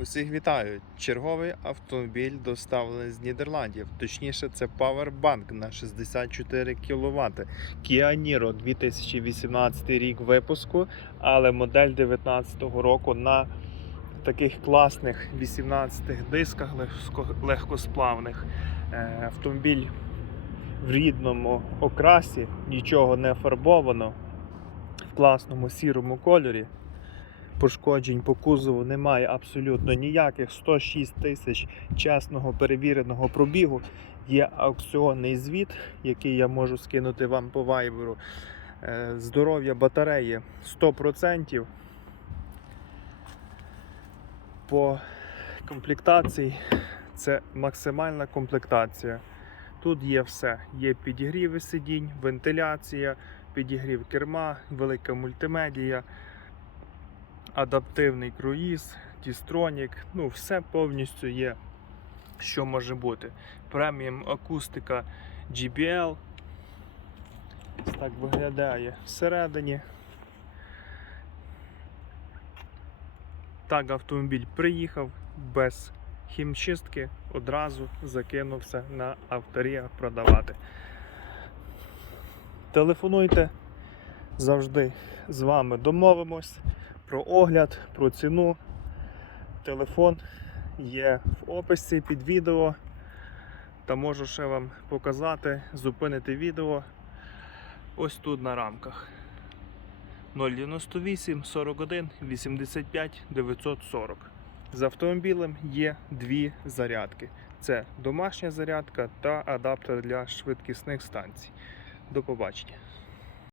Усіх вітаю! Черговий автомобіль доставлений з Нідерландів. Точніше, це Powerbank на 64 кВт. Kia Niro 2018 рік випуску, але модель 2019 року на таких класних 18 дисках легкосплавних. Е, Автомобіль в рідному окрасі, нічого не фарбовано, в класному сірому кольорі пошкоджень по кузову немає абсолютно ніяких. 106 тисяч чесного перевіреного пробігу. Є аукціонний звіт, який я можу скинути вам по вайберу. Е, Здоров'я батареї 100%. По комплектації це максимальна комплектація. Тут є все. Є підігріви сидінь, вентиляція, підігрів керма, велика мультимедія адаптивний круїз, дістронік, ну все повністю є, що може бути. Преміум акустика GBL. Ось так виглядає всередині. Так автомобіль приїхав без хімчистки, одразу закинувся на авторія продавати. Телефонуйте, завжди з вами домовимось про огляд, про ціну. Телефон є в описі під відео. Та можу ще вам показати, зупинити відео ось тут на рамках. 098 41 85 940. З автомобілем є дві зарядки. Це домашня зарядка та адаптер для швидкісних станцій. До побачення.